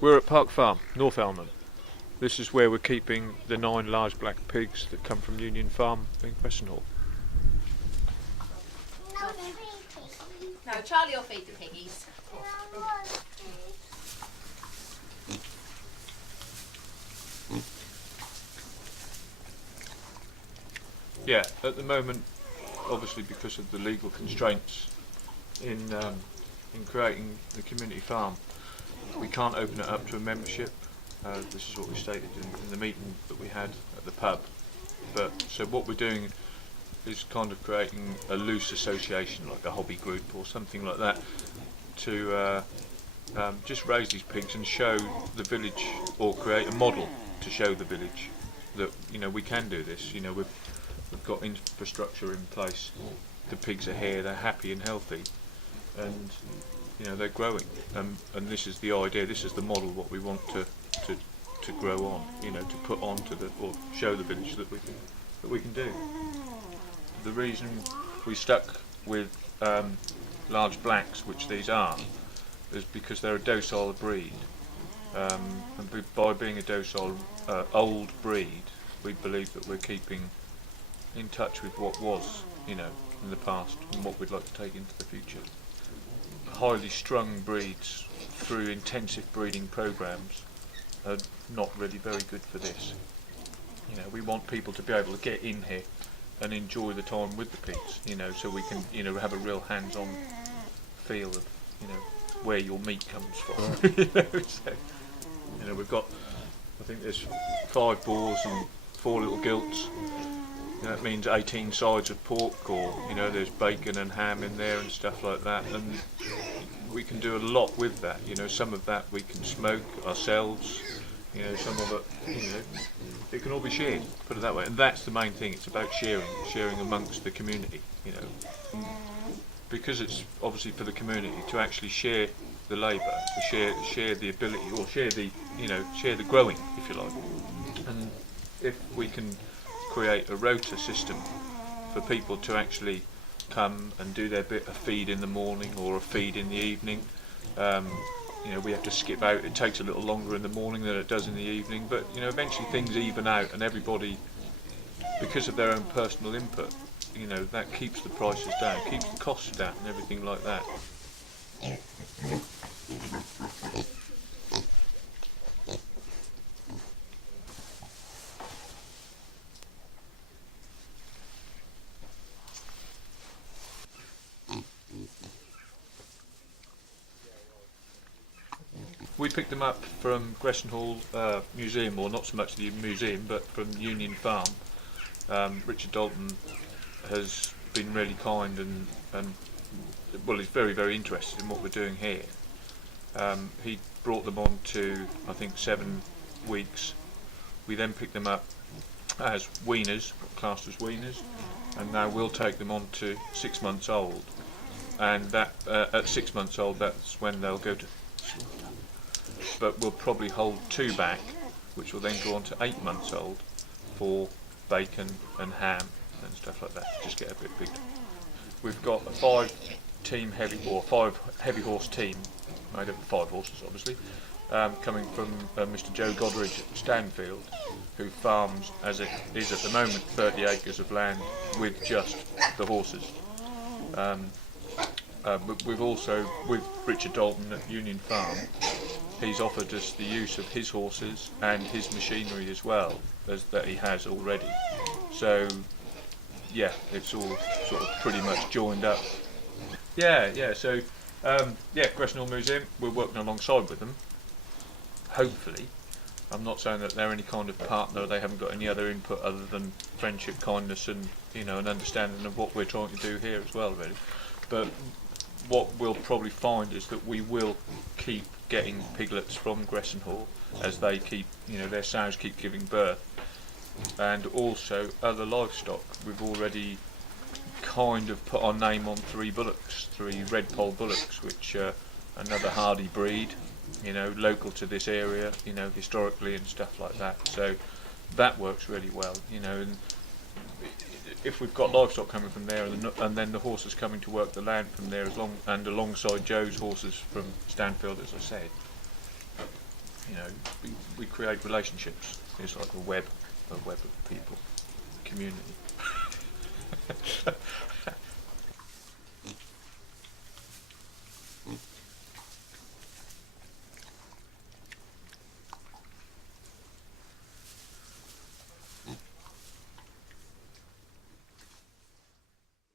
We're at Park Farm, North Elmham. This is where we're keeping the 9 large black pigs that come from Union Farm in Crescenthall. No, Charlie will feed the piggies. Yeah, at the moment, obviously because of the legal constraints in creating the community farm, we can't open it up to a membership. This is what we stated in the meeting that we had at the pub. But so what we're doing is kind of creating a loose association, like a hobby group or something like that, to just raise these pigs and show the village, or create a model to show the village that, you know, we can do this. You know, we've got infrastructure in place. The pigs are here, they're happy and healthy, and you know, they're growing. And this is the idea. This is the model. What we want to grow on. You know, to put on to the, or show the village that we can do. The reason we stuck with large blacks, which these are, is because they're a docile breed. And by being a docile old breed, we believe that we're keeping in touch with what was, you know, in the past, and what we'd like to take into the future. Highly strung breeds through intensive breeding programs are not really very good for this. You know, we want people to be able to get in here and enjoy the time with the pigs, you know, so we can, you know, have a real hands-on feel of, you know, where your meat comes from. You know, so, you know, we've got, I think there's 5 boars and 4 little gilts. That means 18 sides of pork, or, you know, there's bacon and ham in there and stuff like that, and we can do a lot with that. You know, some of that we can smoke ourselves, you know, some of it, you know, it can all be shared, put it that way. And that's the main thing, it's about sharing amongst the community, you know. Because it's obviously for the community to actually share the labour, to share the ability, or share the, you know, share the growing, if you like. And if we can create a rota system for people to actually come and do their bit of feed in the morning or a feed in the evening. You know, we have to skip out. It takes a little longer in the morning than it does in the evening, but you know, eventually things even out, and everybody, because of their own personal input, you know, that keeps the prices down, keeps the costs down, and everything like that. We picked them up from Crescenthall Museum, or not so much the museum, but from Union Farm. Richard Dalton has been really kind and well, he's very, very interested in what we're doing here. He brought them on to, I think, 7 weeks. We then picked them up as weaners, classed as weaners, and now we'll take them on to 6 months old. And that at 6 months old, that's when they'll go to slaughter. But we'll probably hold 2 back, which will then go on to 8 months old for bacon and ham and stuff like that. Just get a bit bigger. We've got a 5 heavy horse team, made up of 5 horses obviously, coming from Mr. Joe Godridge at Stanfield, who farms, as it is at the moment, 30 acres of land with just the horses. But we've also, with Richard Dalton at Union Farm, he's offered us the use of his horses and his machinery as well, as that he has already. So yeah, it's all sort of pretty much joined up. So Crescenthall Museum, we're working alongside with them, hopefully. I'm not saying that they're any kind of partner, they haven't got any other input other than friendship, kindness, and, you know, an understanding of what we're trying to do here as well, really. But what we'll probably find is that we will keep getting piglets from Crescenthall as they keep, you know, their sows keep giving birth, and also other livestock. We've already kind of put our name on 3 bullocks, 3 red poll bullocks, which are another hardy breed, you know, local to this area, you know, historically and stuff like that. So that works really well, you know. And if we've got livestock coming from there, and then the horses coming to work the land from there, alongside Joe's horses from Stanfield, as I said, you know, we create relationships. It's like a web of people, community.